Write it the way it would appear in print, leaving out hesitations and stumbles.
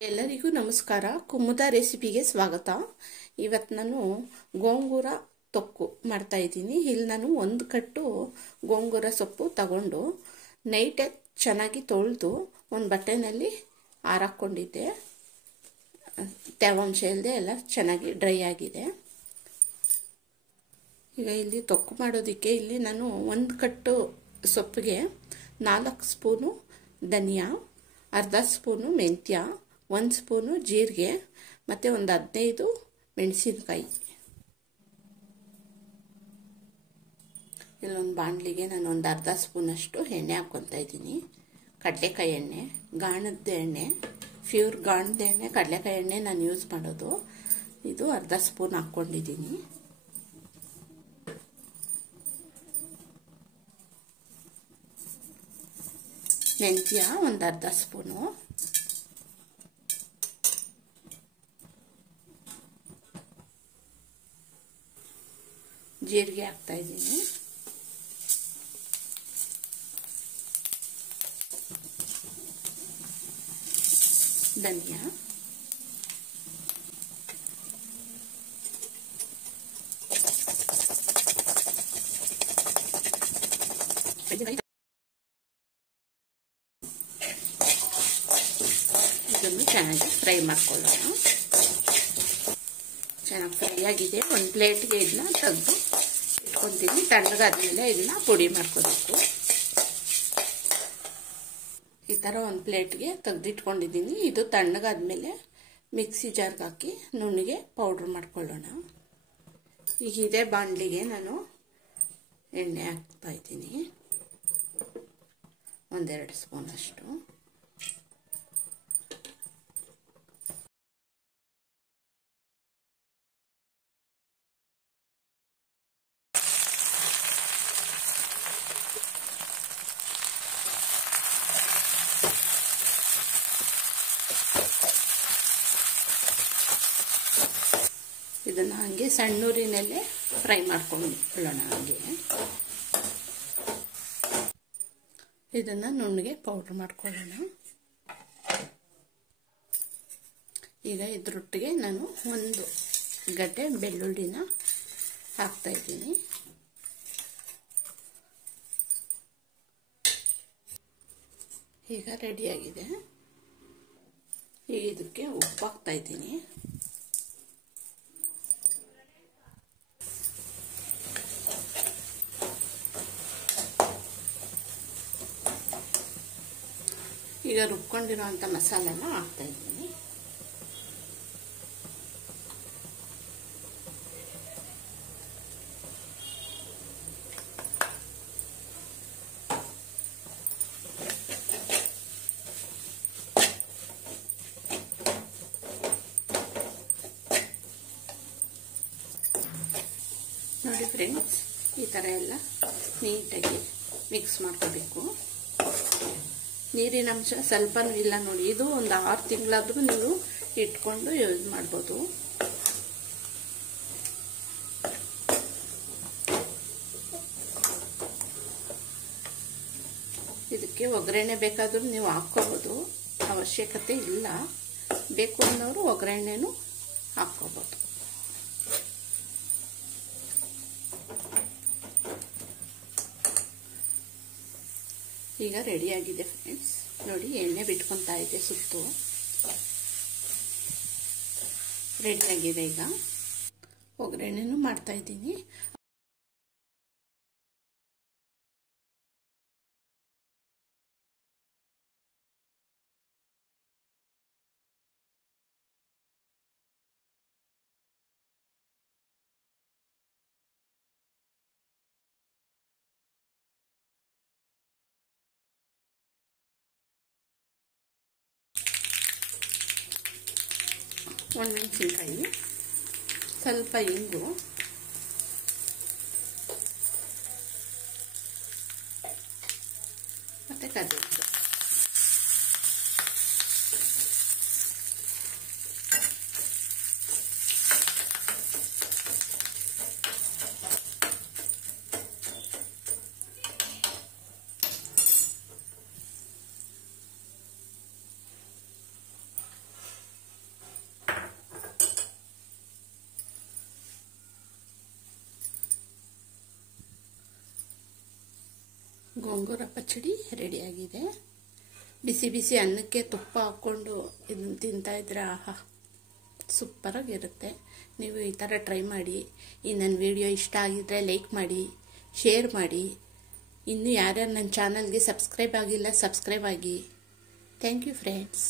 ಎಲ್ಲರಿಗೂ ನಮಸ್ಕಾರ. ಕುಮುದ ರೆಸಿಪಿಗೆ ಸ್ವಾಗತ. ಇವತ್ತು ನಾನು ಗೋಂಗೂರ ತೊಕ್ಕು ಮಾಡ್ತಾ ಇದ್ದೀನಿ. ಇಲ್ಲಿ ನಾನು ಒಂದು ಕಟ್ಟು ಗೋಂಗೂರ ಸೊಪ್ಪು ತಗೊಂಡು ನೈಟೇ ಚೆನ್ನಾಗಿ ತೊಳೆದು ಒಂದು ಬಟ್ಟೆನಲ್ಲಿ ಆರಾಕೊಂಡಿದ್ದೆ. ತೇವಾಂಶ ಇಲ್ಲದೆ ಎಲ್ಲ ಚೆನ್ನಾಗಿ ಡ್ರೈ ಆಗಿದೆ. ಈಗ ಇಲ್ಲಿ ತೊಕ್ಕು ಮಾಡೋದಕ್ಕೆ ಇಲ್ಲಿ ನಾನು ಒಂದು ಕಟ್ಟು ಸೊಪ್ಪಿಗೆ 4 ಸ್ಪೂನು ಧನಿಯಾ, ಅರ್ಧ ಸ್ಪೂನು ಮೆಂತ್ಯ, 1 ಸ್ಪೂನು ಜೀರಿಗೆ ಮತ್ತು ಒಂದು 15 ಮೆಣಸಿನಕಾಯಿ. ಇಲ್ಲೊಂದು ಬಾಣಲಿಗೆ ನಾನು ಒಂದು ಅರ್ಧ ಸ್ಪೂನಷ್ಟು ಎಣ್ಣೆ ಹಾಕ್ಕೊತಾ ಇದ್ದೀನಿ. ಕಡಲೆಕಾಯಿ ಎಣ್ಣೆ, ಗಾಣದ ಎಣ್ಣೆ, ಪ್ಯೂರ್ ಗಾಣದ ಎಣ್ಣೆ, ಕಡಲೆಕಾಯಿ ಎಣ್ಣೆ ನಾನು ಯೂಸ್ ಮಾಡೋದು. ಇದು ಅರ್ಧ ಸ್ಪೂನ್ ಹಾಕ್ಕೊಂಡಿದ್ದೀನಿ. ಮೆಂತ್ಯ ಒಂದು ಅರ್ಧ ಸ್ಪೂನು, ಜೀರಿಗೆ ಹಾಕ್ತಾ ಇದ್ದೀನಿ, ಧನಿಯಾ, ಇದನ್ನು ಚೆನ್ನಾಗಿ ಫ್ರೈ ಮಾಡ್ಕೊಳ್ಳೋಣ. ಚೆನ್ನಾಗಿ ಫ್ರೈ ಆಗಿದೆ. ಒಂದು ಪ್ಲೇಟ್ಗೆ ಇದನ್ನ ತೆಗೆದು ಇಟ್ಕೊತೀನಿ. ತಣ್ಣಗಾದ್ಮೇಲೆ ಇದನ್ನ ಪುಡಿ ಮಾಡ್ಕೋಬೇಕು. ಈ ಥರ ಒಂದು ಪ್ಲೇಟ್ಗೆ ತೆಗೆದಿಟ್ಕೊಂಡಿದ್ದೀನಿ. ಇದು ತಣ್ಣಗಾದ್ಮೇಲೆ ಮಿಕ್ಸಿ ಜಾರ್ಗೆ ಹಾಕಿ ನುಣ್ಣಗೆ ಪೌಡ್ರ್ ಮಾಡ್ಕೊಳ್ಳೋಣ. ಈಗ ಇದೇ ಬಾಣಲಿಗೆ ನಾನು ಎಣ್ಣೆ ಹಾಕ್ತಾ ಇದ್ದೀನಿ, 1-2 ಸ್ಪೂನ್ ಅಷ್ಟು. ಇದನ್ನು ಹಾಗೆ ಸಣ್ಣೂರಿನಲ್ಲೇ ಫ್ರೈ ಮಾಡ್ಕೊಳ್ಳೋಣ. ಹಾಗೆ ಇದನ್ನು ನುಣ್ಣಗೆ ಪೌಡ್ರ್ ಮಾಡ್ಕೊಳ್ಳೋಣ. ಈಗ ಇದ್ರೊಟ್ಟಿಗೆ ನಾನು 1 ಗಡ್ಡೆ ಬೆಳ್ಳುಳ್ಳಿನ ಹಾಕ್ತಾ ಇದ್ದೀನಿ. ಈಗ ರೆಡಿಯಾಗಿದೆ. ಈಗ ಇದಕ್ಕೆ ಉಪ್ಪು ಹಾಕ್ತಾ ಇದ್ದೀನಿ. ಈಗ ರುಬ್ಕೊಂಡಿರೋಂಥ ಮಸಾಲೆನ ಹಾಕ್ತಾ ಇದ್ದೀನಿ. ನೋಡಿ ಫ್ರೆಂಡ್ಸ್, ಈ ಥರ ಎಲ್ಲ ನೀಟಾಗಿ ಮಿಕ್ಸ್ ಮಾಡ್ಕೋಬೇಕು. ನೀರಿನ ಅಂಶ ಸ್ವಲ್ಪನೂ ಇಲ್ಲ ನೋಡಿ. ಇದು ಒಂದು 6 ತಿಂಗಳಾದರೂ ನೀವು ಇಟ್ಕೊಂಡು ಯೂಸ್ ಮಾಡ್ಬೋದು. ಇದಕ್ಕೆ ಒಗ್ಗರಣೆ ಬೇಕಾದರೂ ನೀವು ಹಾಕ್ಕೋಬೋದು, ಅವಶ್ಯಕತೆ ಇಲ್ಲ. ಬೇಕು ಅನ್ನೋರು ಒಗ್ಗರಣೆನೂ ಹಾಕ್ಕೋಬೋದು. ಈಗ ರೆಡಿಯಾಗಿದೆ ಫ್ರೆಂಡ್ಸ್. ನೋಡಿ, ಎಣ್ಣೆ ಬಿಟ್ಕೊತಾ ಇದೆ ಸುತ್ತು. ರೆಡಿಯಾಗಿದೆ. ಈಗ ಒಗ್ಗರಣೆನೂ ಮಾಡ್ತಾ ಇದ್ದೀನಿ. ಮೆಣಸಿನಕಾಯಿ, ಸ್ವಲ್ಪ ಇಂಗು, ಮತ್ತು ಕರಿಬೇವು. ಗೋಂಗೂರ ಪಚ್ಚಡಿ ರೆಡಿಯಾಗಿದೆ. ಬಿಸಿ ಬಿಸಿ ಅನ್ನಕ್ಕೆ ತುಪ್ಪ ಹಾಕ್ಕೊಂಡು ಇದನ್ನು ತಿಂತಾಯಿದ್ರೆ ಆಹಾ ಸೂಪರಾಗಿರುತ್ತೆ. ನೀವು ಈ ಥರ ಟ್ರೈ ಮಾಡಿ. ಈ ನನ್ನ ವಿಡಿಯೋ ಇಷ್ಟ ಆಗಿದ್ದರೆ ಲೈಕ್ ಮಾಡಿ, ಶೇರ್ ಮಾಡಿ. ಇನ್ನೂ ಯಾರ್ಯಾರು ನನ್ನ ಚಾನಲ್ಗೆ ಸಬ್ಸ್ಕ್ರೈಬ್ ಆಗಿಲ್ಲ ಸಬ್ಸ್ಕ್ರೈಬ್ ಆಗಿ. Thank you friends.